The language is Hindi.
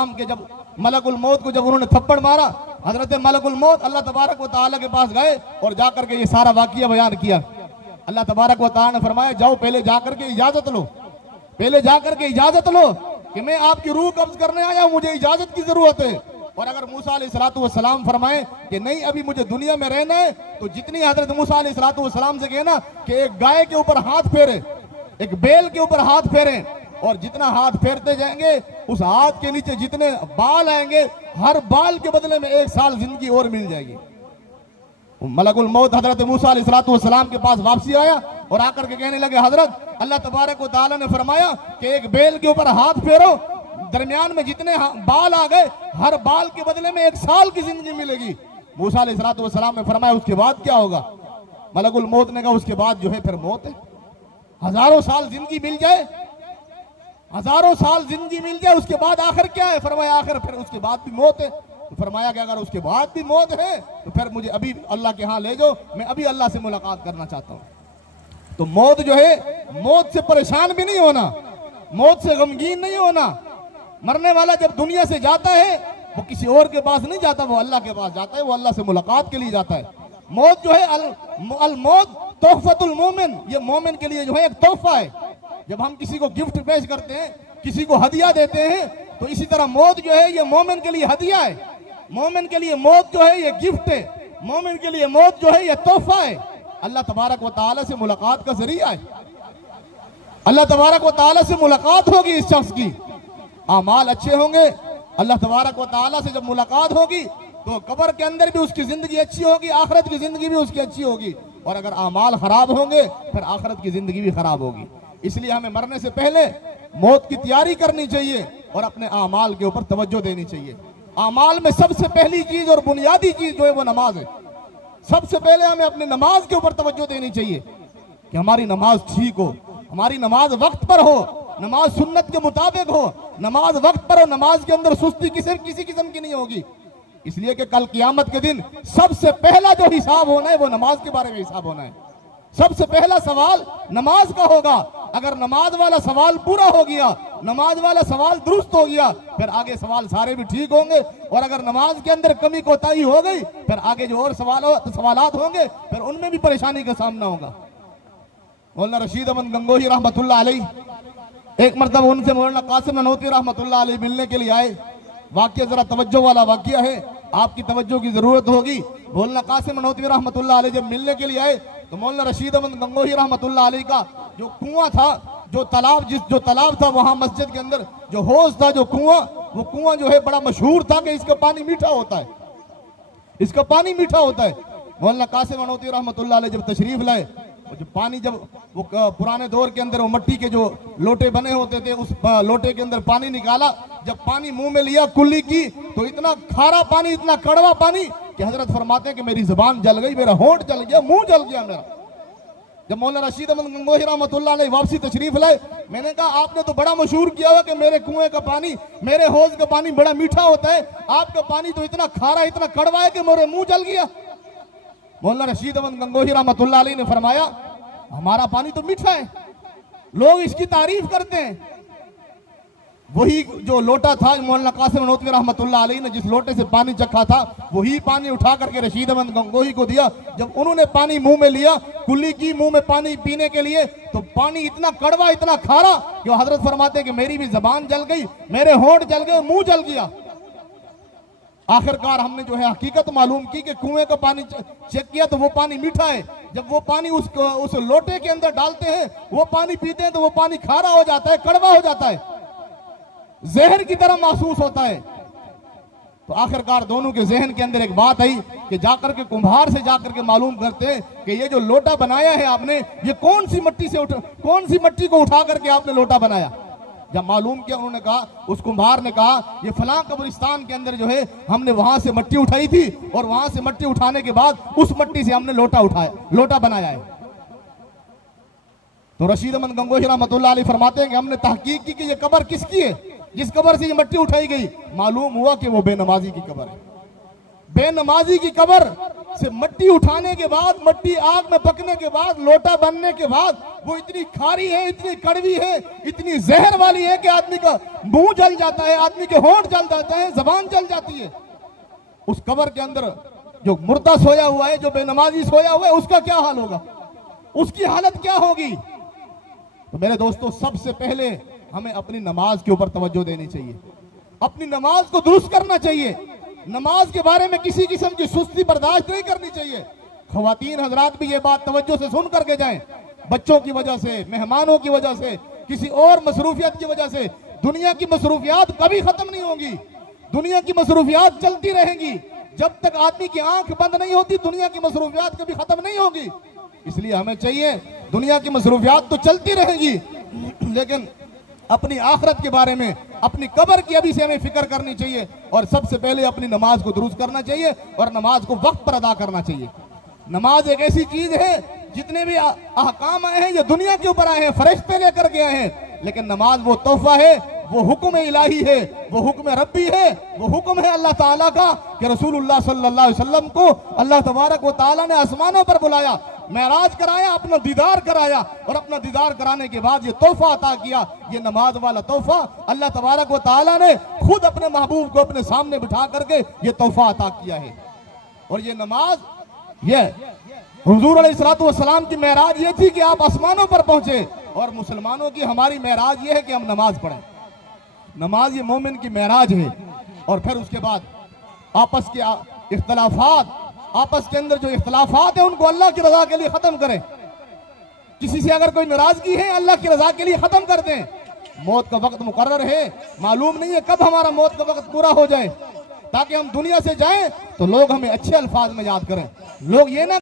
सलाम के जब मलकुल मौत को जब उन्होंने थप्पड़ मारा, हजरत मलकुल मौत अल्लाह तबारक व तआला के पास गए और जाकर के ये सारा वाकया बयान किया। अल्लाह तबारक व तआला ने फरमाया जाओ पहले जाकर के इजाजत लो, पहले जाकर के इजाजत लो कि मैं आपकी रूह कब्ज करने आया हूं, मुझे इजाजत की जरूरत है। और अगर मूसा अलैहिस्सलातु वस्सलाम फरमाए कि नहीं अभी मुझे दुनिया में रहना है, तो जितनी हजरत मूसा अलैहिस्सलातु वस्सलाम से कहना कि एक गाय के ऊपर हाथ फेरे, एक बैल के ऊपर हाथ फेरे, और जितना हाथ फेरते जाएंगे उस हाथ के नीचे जितने बाल आएंगे, हर बाल के बदले में 1 साल जिंदगी और मिल जाएगी। मलकुल मौत हजरत मूसा अलैहिस्सलातु वस्सलाम के पास वापसी आया और आकर के कहने लगे हजरत अल्लाह तबारक व तआला ने फरमाया कि एक बैल के ऊपर हाथ फेरो, दरमियान में जितने बाल आ गए हर बाल के बदले में 1 साल की जिंदगी मिलेगी। मूसा अलैहिस्सलातु वस्सलाम ने फरमाया उसके बाद क्या होगा? मलकुल मौत ने कहा उसके बाद जो है फिर मौत है। हजारों साल जिंदगी मिल जाए, हजारों साल जिंदगी मिल जाए, उसके बाद आखिर क्या है? फरमाया आखिर फिर उसके बाद भी मौत है। तो फरमाया कि अगर उसके बाद भी मौत है तो फिर मुझे अभी अल्लाह के यहाँ ले जाओ, मैं अभी अल्लाह से मुलाकात करना चाहता हूँ। तो मौत जो है, मौत से परेशान भी नहीं होना, मौत से गमगीन नहीं होना। मरने वाला जब दुनिया से जाता है वो किसी और के पास नहीं जाता, वो अल्लाह के पास जाता है, वो अल्लाह से मुलाकात के लिए जाता है। मौत जो है अल मौत तोहफतुल मोमिन, ये मोमिन के लिए जो है एक तोहफा है। जब हम किसी को गिफ्ट पेश करते हैं, किसी को हदिया देते हैं, तो इसी तरह मौत जो है ये मोमिन के लिए हदिया है। मोमिन के लिए मौत जो है ये गिफ्ट है, मोमिन के लिए मौत जो है ये तोहफा है। अल्लाह तबारक व तआला से मुलाकात का जरिया है। अल्लाह तबारक व तआला से मुलाकात होगी इस शख्स की, आमाल अच्छे होंगे, अल्लाह तबारक व तआला से जब मुलाकात होगी तो कब्र के अंदर भी उसकी जिंदगी अच्छी होगी, आखिरत की जिंदगी भी उसकी अच्छी होगी। और अगर आमाल खराब होंगे फिर आखिरत की जिंदगी भी खराब होगी। इसलिए हमें मरने से पहले मौत की तैयारी करनी चाहिए और अपने आमाल के ऊपर तवज्जो देनी चाहिए। आमाल में सबसे पहली चीज और बुनियादी चीज जो है वो नमाज है। सबसे पहले हमें अपनी नमाज के ऊपर तवज्जो देनी चाहिए कि हमारी नमाज ठीक हो, हमारी नमाज वक्त पर हो, नमाज सुन्नत के मुताबिक हो, नमाज वक्त पर हो, नमाज के अंदर सुस्ती किसी किस्म की नहीं होगी। इसलिए कि कल कियामत के दिन सबसे पहला जो हिसाब होना है वो नमाज के बारे में हिसाब होना है। सबसे पहला सवाल नमाज का होगा। अगर नमाज वाला सवाल पूरा हो गया, नमाज वाला सवाल दुरुस्त हो गया, फिर आगे सवाल सारे भी ठीक होंगे। और अगर नमाज के अंदर कमी कोताही हो गई फिर आगे जो और सवालात होंगे फिर उनमें भी परेशानी का सामना होगा। मौलाना रशीद अहमद गंगोही रहमतुल्लाह अलैह एक मरतबा उनसे मौलाना कासिम ननौती रहमतुल्लाह अलैह मिलने के लिए आए। वाकया जरा तवज्जो वाला वाकया है, आपकी तवज्जो की जरूरत होगी। मौलाना कासिम ननौती रहमतुल्लाह अलैह जब मिलने के लिए आए तो मौलाना रशीद अहमद गंगोही रहमतुल्लाह अलैह का जो कुआं था, जो तालाब था वहां मस्जिद के अंदर जो हौज था, जो कुआं, वो कुआं जो है बड़ा मशहूर था कि इसका पानी मीठा होता है, इसका पानी मीठा होता है। मौलाना कासिम ननौती रहमतुल्लाह अलैह जब तशरीफ लाए, जो पानी जब वो पुराने दौर के अंदर वो मिट्टी के जो लोटे बने होते थे, उस लोटे के अंदर पानी निकाला, जब पानी मुंह में लिया कुल्ली की तो इतना खारा पानी, इतना कड़वा पानी कि हजरत फरमाते हैं कि मेरी जुबान जल गई, मेरा होंठ जल गया, मुंह जल गया मेरा। जब मौलाना रशीद अहमद गंगोही रहमतुल्लाह अलैह वापसी तशरीफ लाए, मैंने कहा आपने तो बड़ा मशहूर किया हुआ कि मेरे कुएं का पानी, मेरे हौज का पानी बड़ा मीठा होता है, आपका पानी तो इतना खारा, इतना कड़वा है कि मेरे मुंह जल गया। मौलाना रशीद अहमद गंगोही रहमतुल्लाह अलैह ने फरमाया हमारा पानी तो मीठा है, लोग इसकी तारीफ करते हैं। वही जो लोटा था मौलाना कासिम ननौती रहमतुल्लाह अलैह ने जिस लोटे से पानी चखा था, वही पानी उठा करके रशीद अहमद गंगोही को दिया। जब उन्होंने पानी मुंह में लिया, कुल्ली की मुंह में पानी पीने के लिए, तो पानी इतना कड़वा, इतना खारा कि हजरत फरमाते हैं कि मेरी भी जबान जल गई, मेरे होंठ जल गए, मुंह जल गया। आखिरकार हमने जो है हकीकत मालूम की कि कुएं का पानी चेक किया तो वो पानी मीठा है। जब वो पानी उस लोटे के अंदर डालते हैं, वो पानी पीते हैं तो वो पानी खारा हो जाता है, कड़वा हो जाता है, जहर की तरह महसूस होता है। तो आखिरकार दोनों के जहन के अंदर एक बात आई कि जाकर के कुम्हार से जाकर के मालूम करते हैं कि ये जो लोटा बनाया है आपने, ये कौन सी मट्टी को उठा करके आपने लोटा बनाया। जब मालूम किया, उन्होंने कहा, उस कुम्हार ने कहा ये फलां कब्रिस्तान के अंदर जो है हमने वहां से मट्टी उठाई थी और वहां से मट्टी उठाने के बाद उस मट्टी से हमने लोटा बनाया है। तो रशीद अहमद गंगोही रहमतुल्लाह अलैह फरमाते हैं कि हमने तहकीक की कि ये कब्र किसकी है, जिस कब्र से ये मट्टी उठाई गई। मालूम हुआ कि वो बेनमाजी की कब्र है। बेनमाजी की कब्र से मट्टी उठाने के बाद, मट्टी आग में पकने के बाद, लोटा बनने के बाद वो इतनी खारी है, इतनी कड़वी है, इतनी जहर वाली है कि आदमी का मुंह जल जाता है, आदमी के होंठ जल जाते हैं, जबान जल जाती है। उस कब्र के अंदर जो मुर्दा सोया हुआ है, जो बेनमाजी सोया हुआ है, उसका क्या हाल होगा, उसकी हालत क्या होगी। तो मेरे दोस्तों, सबसे पहले हमें अपनी नमाज के ऊपर तवज्जो देनी चाहिए, अपनी नमाज को दुरुस्त करना चाहिए। नमाज के बारे में किसी किस्म की सुस्ती बर्दाश्त नहीं करनी चाहिए। खवातीन हजरात भी ये बात तवज्जो से सुन करके जाएं। बच्चों की वजह से, मेहमानों की वजह से, किसी और मसरूफियत की वजह से दुनिया की मसरूफियात कभी खत्म नहीं होंगी। दुनिया की मसरूफियात चलती रहेंगी। जब तक आदमी की आंख बंद नहीं होती, दुनिया की मसरूफियात कभी खत्म नहीं होगी। इसलिए हमें चाहिए, दुनिया की मसरूफियात तो चलती रहेगी, लेकिन अपनी आखिरत के बारे में, अपनी कब्र की अभी से हमें फिक्र करनी चाहिए। और सबसे पहले अपनी नमाज को दुरुस्त करना चाहिए और नमाज को वक्त पर अदा करना चाहिए। नमाज एक ऐसी चीज है, जितने भी अहकाम आए हैं ये दुनिया के ऊपर आए हैं, फरिश्ते लेकर के आए हैं, लेकिन नमाज वो तोहफा है, वो हुक्म इलाही है, वो हुक्म रब्बी है, वो हुक्म है अल्लाह ताला का कि रसूलुल्लाह सल्लल्लाहु अलैहि वसल्लम को अल्लाह तबारक व ताला ने आसमानों पर बुलाया, मेराज कराया, अपना दीदार कराया, और अपना दीदार कराने के बाद ये तोहफा अता किया। ये नमाज वाला तोहफा अल्लाह तबारक व ताला ने खुद अपने महबूब को अपने सामने बिठा करके ये तोहफा अता किया है। और ये नमाज, ये हुजूर अलैहिस्सलातु वस्सलाम की मेराज ये थी कि आप आसमानों पर पहुंचे, और मुसलमानों की हमारी मेराज ये है कि हम नमाज पढ़ें। नमाज ये मोमिन की मेराज है। और फिर उसके बाद आपस के इख्तलाफात, आपस के अंदर जो इख्तलाफात है उनको अल्लाह की रजा के लिए खत्म करें। किसी से अगर कोई नाराजगी है, अल्लाह की रजा के लिए खत्म कर दें। मौत का वक्त मुकर्रर है, मालूम नहीं है कब हमारा मौत का वक्त पूरा हो जाए, ताकि हम दुनिया से जाएं तो लोग हमें अच्छे अल्फाज में याद करें। लोग ये ना